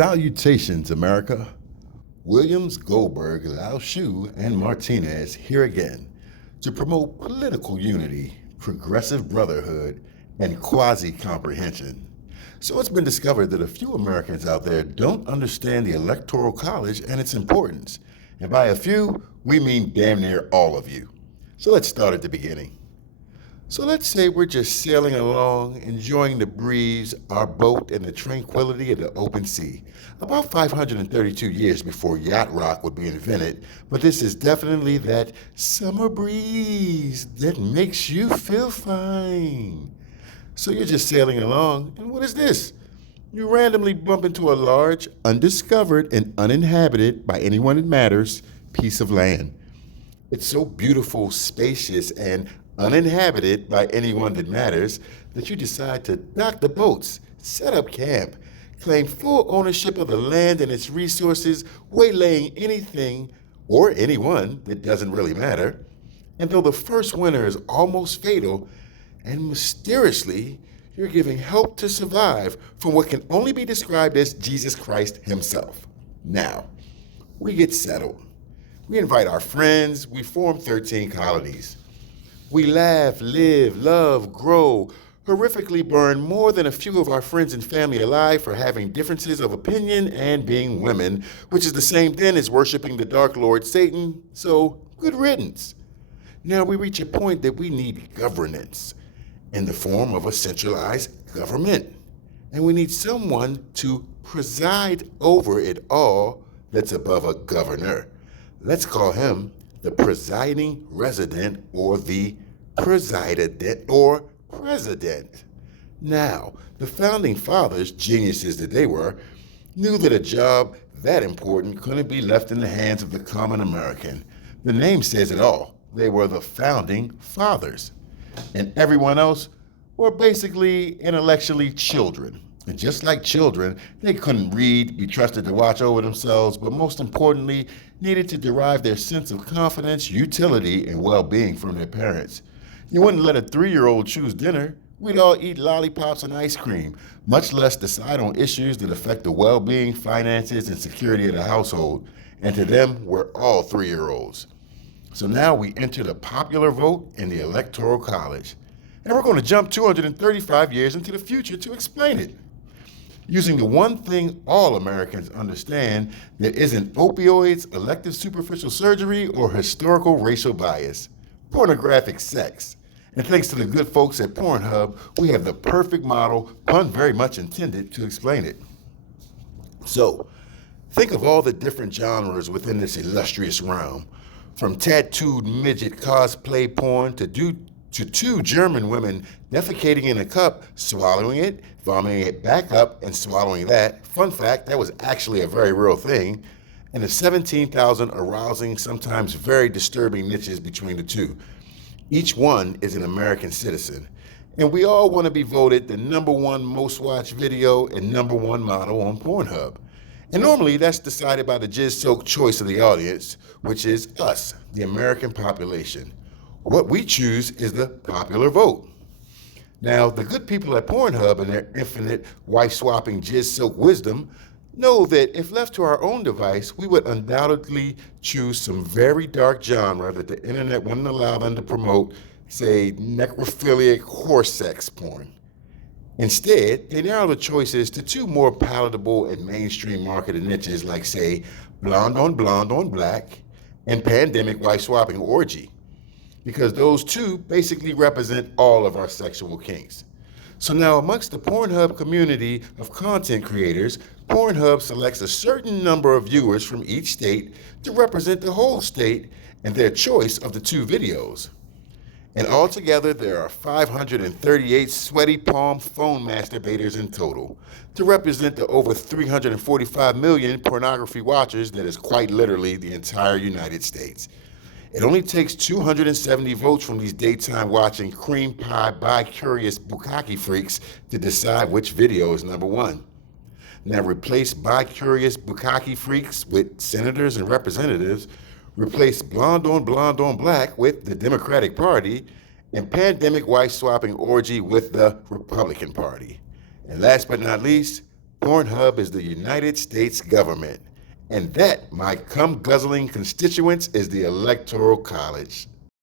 Salutations, America. Williams, Goldberg, Lao Shu, and Martinez here again to promote political unity, progressive brotherhood, and quasi-comprehension. So it's been discovered that a few Americans out there don't understand the Electoral College and its importance. And by a few, we mean damn near all of you. So let's start at the beginning. So let's say we're just sailing along, enjoying the breeze, our boat, and the tranquility of the open sea. About 532 years before yacht rock would be invented, but this is definitely that summer breeze that makes you feel fine. So you're just sailing along, and what is this? You randomly bump into a large, undiscovered, and uninhabited, by anyone it matters, piece of land. It's so beautiful, spacious, and uninhabited by anyone that matters that you decide to dock the boats, set up camp, claim full ownership of the land and its resources, waylaying anything or anyone that doesn't really matter. And though the first winter is almost fatal, and mysteriously, you're giving help to survive from what can only be described as Jesus Christ himself. Now, we get settled. We invite our friends. We form 13 colonies. We laugh, live, love, grow, horrifically burn more than a few of our friends and family alive for having differences of opinion and being women, which is the same then as worshiping the Dark Lord Satan, so good riddance. Now we reach a point that we need governance in the form of a centralized government, and we need someone to preside over it all that's above a governor. Let's call him the presiding resident or the president or president. Now, the founding fathers, geniuses that they were, knew that a job that important couldn't be left in the hands of the common American. The name says it all. They were the founding fathers. And everyone else were basically intellectually children. And just like children, they couldn't read, be trusted to watch over themselves, but most importantly, needed to derive their sense of confidence, utility, and well-being from their parents. You wouldn't let a 3-year-old choose dinner. We'd all eat lollipops and ice cream, much less decide on issues that affect the well-being, finances, and security of the household. And to them, we're all 3-year-olds. So now we enter the popular vote in the Electoral College. And we're going to jump 235 years into the future to explain it. Using the one thing all Americans understand, there isn't opioids, elective superficial surgery, or historical racial bias. Pornographic sex. And thanks to the good folks at Pornhub, we have the perfect model, pun very much intended, to explain it. So, think of all the different genres within this illustrious realm. From tattooed midget cosplay porn to two German women defecating in a cup, swallowing it, vomiting it back up, and swallowing that. Fun fact, that was actually a very real thing. And the 17,000 arousing, sometimes very disturbing niches between the two. Each one is an American citizen. And we all want to be voted the #1 most watched video and #1 model on Pornhub. And normally that's decided by the jizz-soaked choice of the audience, which is us, the American population. What we choose is the popular vote. Now, the good people at Pornhub and their infinite wife-swapping jizz-soaked wisdom know that if left to our own device, we would undoubtedly choose some very dark genre that the internet wouldn't allow them to promote, say, necrophiliac horse sex porn. Instead, they narrow the choices to two more palatable and mainstream marketed niches like, say, blonde on black and pandemic wife-swapping orgy, because those two basically represent all of our sexual kinks. So now amongst the Pornhub community of content creators, Pornhub selects a certain number of viewers from each state to represent the whole state and their choice of the two videos. And altogether, there are 538 sweaty palm phone masturbators in total to represent the over 345 million pornography watchers that is quite literally the entire United States. It only takes 270 votes from these daytime watching cream pie bi-curious bukkake freaks to decide which video is #1. Now replace bi-curious bukkake freaks with senators and representatives, replace blonde on black with the Democratic Party, and pandemic wife-swapping orgy with the Republican Party. And last but not least, Pornhub is the United States government. And that, my cum-guzzling constituents, is the Electoral College.